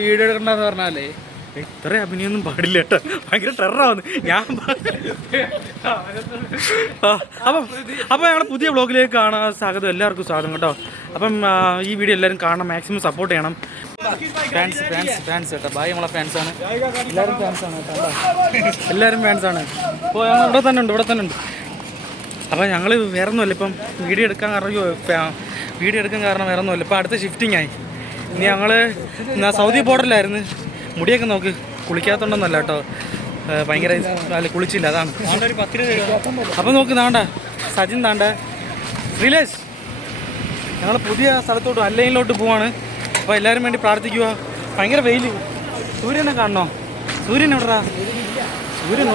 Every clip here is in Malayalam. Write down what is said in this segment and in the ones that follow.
വീഡിയോ എടുക്കണ്ടെന്ന് പറഞ്ഞാലേ. ഇത്ര അഭിനയൊന്നും പാടില്ല കേട്ടോ. ഭയങ്കര ടെററാവുന്നു. ഞാൻ അപ്പം അപ്പം ഞങ്ങളുടെ പുതിയ ബ്ലോഗിലേക്ക് കാണാൻ സ്വാഗതം. എല്ലാവർക്കും സ്വാഗതം കേട്ടോ. അപ്പം ഈ വീഡിയോ എല്ലാവരും കാണണം. മാക്സിമം സപ്പോർട്ട് ചെയ്യണം. ഫാൻസ് ഫാൻസ് ഫാൻസ് കേട്ടോ. ബായ് നമ്മളെ ഫാൻസാണ് എല്ലാവരും ഫാൻസാണ് കേട്ടോ. എല്ലാവരും ഫാൻസാണ് അപ്പോൾ ഞങ്ങൾ ഇവിടെ തന്നെ ഉണ്ട് ഇവിടെ തന്നെ ഉണ്ട്. അപ്പോൾ ഞങ്ങൾ വേറെ ഒന്നുമല്ല ഇപ്പം വീഡിയോ എടുക്കാൻ കാരണം വീഡിയോ എടുക്കാൻ കാരണം വേറെ ഒന്നുമല്ല ഇപ്പം അടുത്ത ഷിഫ്റ്റിംഗ് ആയി. ഇനി ഞങ്ങൾ സൗദി ബോർഡറിലായിരുന്നു മുടിയൊക്കെ നോക്ക്. കുളിക്കാത്തോണ്ടെന്നല്ല കേട്ടോ. ഭയങ്കര അല്ല കുളിച്ചില്ല അതാണ്. അപ്പോൾ നോക്ക് താണ്ട സജിൻ താണ്ട ശ്രീലേഷ് ഞങ്ങൾ പുതിയ സ്ഥലത്തോട്ട് അല്ലയിലോട്ട് പോവാണ്. അപ്പോൾ എല്ലാവരും വേണ്ടി പ്രാർത്ഥിക്കുക ഭയങ്കര വെയിൽ സൂര്യനെ കാണണോ? സൂര്യൻ എവിടെടാ? സൂര്യൻ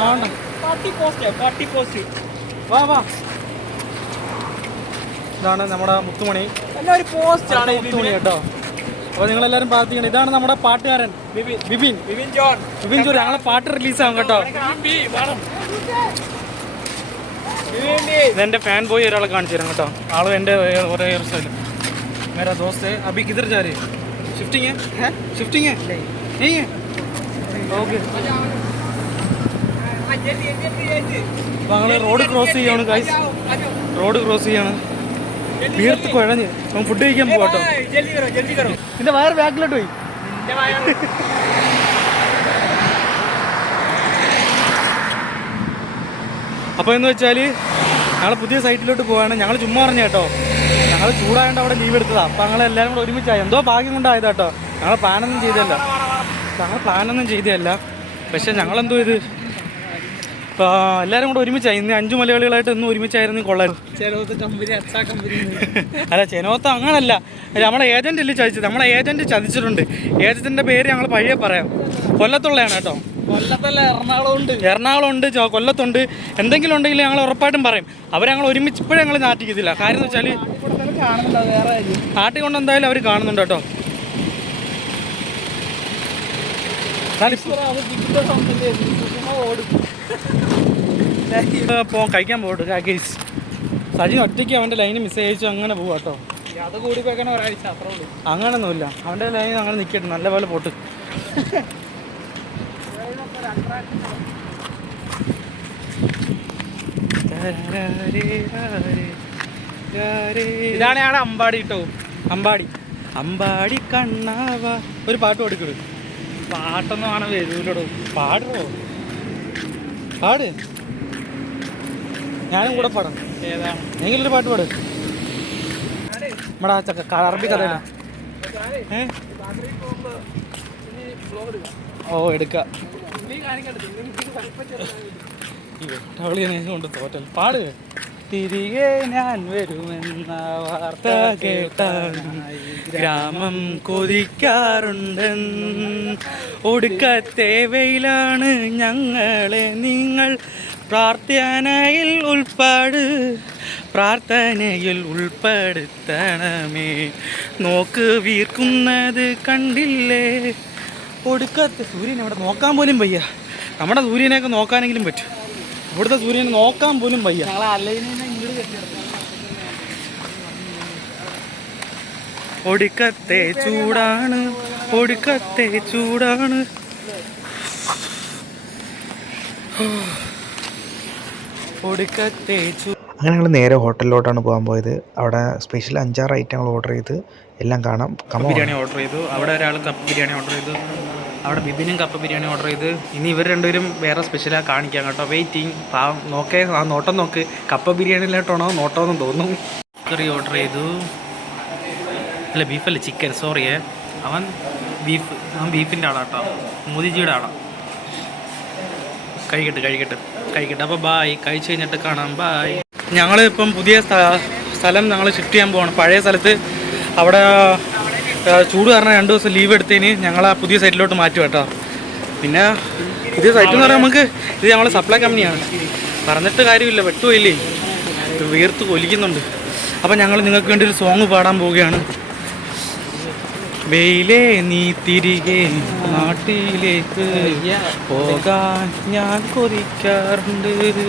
ആണ്ട വാ വാ. ഇതാണ് നമ്മുടെ മുത്തുമണി. പിന്നെ ഒരു പോസ്റ്ററാണ് തുണി കേട്ടോ അപ്പോൾ നിങ്ങളെല്ലാവരും പ്രാർത്ഥിക്കണം ഇതാണ് നമ്മുടെ പാട്ടുകാരൻ ബിബിൻ ബിബിൻ ജോൺ ബിബിൻ ജോൺ ഞങ്ങളെ പാട്ട് റിലീസാകും കേട്ടോ ഇതെന്റെ ഫാൻ ബോയ് ഒരാളെ കാണിച്ചു തരാം കേട്ടോ ആൾ എന്റെ ഒരേ ഇറച്ചില്ല മേരാ ദോസ്ത് അബി കിതർ ജാരി ഷിഫ്റ്റിംഗ് ഷിഫ്റ്റിംഗ് ഓക്കെ ഞങ്ങൾ റോഡ് ക്രോസ് ചെയ്യാണ് ഗൈസ് റോഡ് ക്രോസ് ചെയ്യാണ് വീർത്ത് കുഴഞ്ഞ്. നമുക്ക് ഫുഡ് കഴിക്കാൻ പോകട്ടോ ഇതിന്റെ വയർ ബാക്കിലോട്ട് പോയി. അപ്പോൾ എന്ന് വെച്ചാൽ ഞങ്ങൾ പുതിയ സൈറ്റിലോട്ട് പോവാണ്. ഞങ്ങൾ ചുമ്മാ പറഞ്ഞ കേട്ടോ ഞങ്ങൾ ചൂടായതുകൊണ്ട് അവിടെ ലീവ് എടുത്തതാ. അപ്പോൾ ഞങ്ങൾ എല്ലാവരും കൂടെ ഒരുമിച്ചായി. എന്തോ ഭാഗ്യം കൊണ്ടായത് കേട്ടോ ഞങ്ങൾ പ്ലാനൊന്നും ചെയ്തല്ല ഞങ്ങൾ പ്ലാനൊന്നും ചെയ്തതല്ല. പക്ഷെ ഞങ്ങളെന്തോ ഇത് എല്ലാവരും കൂടെ ഒരുമിച്ചായി. ഇന്ന് അഞ്ചു മലയാളികളായിട്ട് ഇന്ന് ഒരുമിച്ചായിരുന്നു കൊള്ളായിരുന്നു ചെനോത്ത് കമ്പനി അച്ഛാ കമ്പനി. അല്ല ചെനോത്ത അങ്ങനല്ല. നമ്മുടെ ഏജന്റ് അല്ലേ ചതിച്ചത് നമ്മളെ ഏജന്റ് ചതിച്ചിട്ടുണ്ട്. ഏജന്റിന്റെ പേര് ഞങ്ങൾ പഴയ പറയാം. കൊല്ലത്തുള്ളയാണ് കേട്ടോ. കൊല്ലത്തല്ല എറണാകുളം ഉണ്ട് എറണാകുളം ഉണ്ട് കൊല്ലത്തുണ്ട്. എന്തെങ്കിലും ഉണ്ടെങ്കിൽ ഞങ്ങൾ ഉറപ്പായിട്ടും പറയും. അവർ ഞങ്ങൾ ഒരുമിച്ച് ഇപ്പോഴും ഞങ്ങൾ നാട്ടിക്കത്തില്ല. കാര്യം എന്ന് വെച്ചാൽ നാട്ടിൽ കൊണ്ട് എന്തായാലും അവർ കാണുന്നുണ്ട് കേട്ടോ എന്നാലും ഇപ്പൊ പോ കഴിക്കാൻ പോകട്ടെ രാകേഷ് സജി ഒറ്റയ്ക്ക് അവന്റെ ലൈന് മിസ് അയച്ചു അങ്ങനെ പോവാ കേട്ടോ. അങ്ങനൊന്നുമില്ല. അവന്റെ ലൈൻ അങ്ങനെ നിൽക്കട്ടെ നല്ലപോലെ പോട്ട്. ഇതാണ് ഞങ്ങളുടെ അമ്പാടി കേട്ടോ. അമ്പാടി. അമ്പാടി കണ്ണാവ. ഒരു പാട്ട് കൊടുക്കൂ പാട്ടൊന്നും ആണ് വരൂലടോ. പാടോ പാട്. ഞാനും കൂടെ പാടാം ഏതാണ് എങ്കിലൊരു പാട്ട് പാട്. നമ്മുടെ ചക്ക അറബി കഥയില. ഓ എടുക്ക. കൊണ്ട് തോറ്റൽ പാട്. തിരികെ ഞാൻ വരുമെന്ന വാർത്ത കേട്ടാൽ ഗ്രാമം കൊതിക്കാറുണ്ട് ഒടുക്കത്തെ വെയിലാണ് ഞങ്ങളെ നിങ്ങൾ പ്രാർത്ഥനയിൽ ഉൾപ്പാട്. പ്രാർത്ഥനയിൽ ഉൾപ്പെടുത്തണമേ. നോക്ക് വീർക്കുന്നത് കണ്ടില്ലേ? ഒടുക്കത്തെ സൂര്യനെ അവിടെ നോക്കാൻ പോലും വയ്യ. നമ്മുടെ സൂര്യനെയൊക്കെ നോക്കാനെങ്കിലും പറ്റും. ഇവിടുത്തെ സൂര്യനെ നോക്കാൻ പോലും വയ്യ. ഒടുക്കത്തെ ചൂടാണ് ഒടുക്കത്തെ ചൂടാണ്. ഒടുക്കത്തെ ചൂ അങ്ങനെ ഞങ്ങൾ നേരെ ഹോട്ടലിലോട്ടാണ് പോകാൻ പോയത്. അവിടെ സ്പെഷ്യൽ അഞ്ചാറ് ഐറ്റങ്ങൾ ഓർഡർ ചെയ്ത് എല്ലാം കാണാം. കപ്പ ബിരിയാണി ഓർഡർ ചെയ്തു. അവിടെ ഒരാൾ കപ്പ് ബിരിയാണി ഓർഡർ ചെയ്തു. അവിടെ ബിബിനും കപ്പ ബിരിയാണി ഓർഡർ ചെയ്ത്. ഇനി ഇവർ രണ്ടുപേരും വേറെ സ്പെഷ്യലാണ് കാണിക്കാം കേട്ടോ. വെയിറ്റിംഗ് പാവം. നോക്കേ ആ നോട്ടം നോക്ക്. കപ്പ ബിരിയാണിയിലോട്ടാണോ നോട്ടമെന്ന് തോന്നുന്നു. കറി ഓർഡർ ചെയ്തു. അല്ല ബീഫല്ല ചിക്കൻ സോറി അവൻ ബീഫ് അവൻ ബീഫിന്റെ ആളാട്ടോ മോദിജിയുടെ ആളാണ് കഴിക്കട്ടെ കഴിക്കട്ടെ. കഴിക്കട്ടെ. അപ്പോൾ ബായ് കഴിച്ച് കഴിഞ്ഞിട്ട് കാണാം. ബായ് ഞങ്ങൾ ഇപ്പം പുതിയ സ്ഥലം ഞങ്ങൾ ഷിഫ്റ്റ് ചെയ്യാൻ പോവാണ്. പഴയ സ്ഥലത്ത് അവിടെ ചൂട് കാരണം രണ്ട് ദിവസം ലീവ് എടുത്തതിന് ഞങ്ങൾ ആ പുതിയ സൈറ്റിലോട്ട് മാറ്റി കേട്ടോ പിന്നെ പുതിയ സൈറ്റ് എന്ന് പറയുമ്പോൾ നമുക്ക് ഇത് ഞങ്ങൾ സപ്ലൈ കമ്പനിയാണ് പറഞ്ഞിട്ട് കാര്യമില്ല വെട്ടുപോയില്ലേ വീർത്ത് കൊലിക്കുന്നുണ്ട്. അപ്പം ഞങ്ങൾ നിങ്ങൾക്ക് വേണ്ടി ഒരു സോങ് പാടാൻ പോവുകയാണ്. വെയിലേ നീ തിരികെ നാട്ടിലേക്ക് പോകാൻ ഞാൻ കൊതിക്കാറുണ്ട്.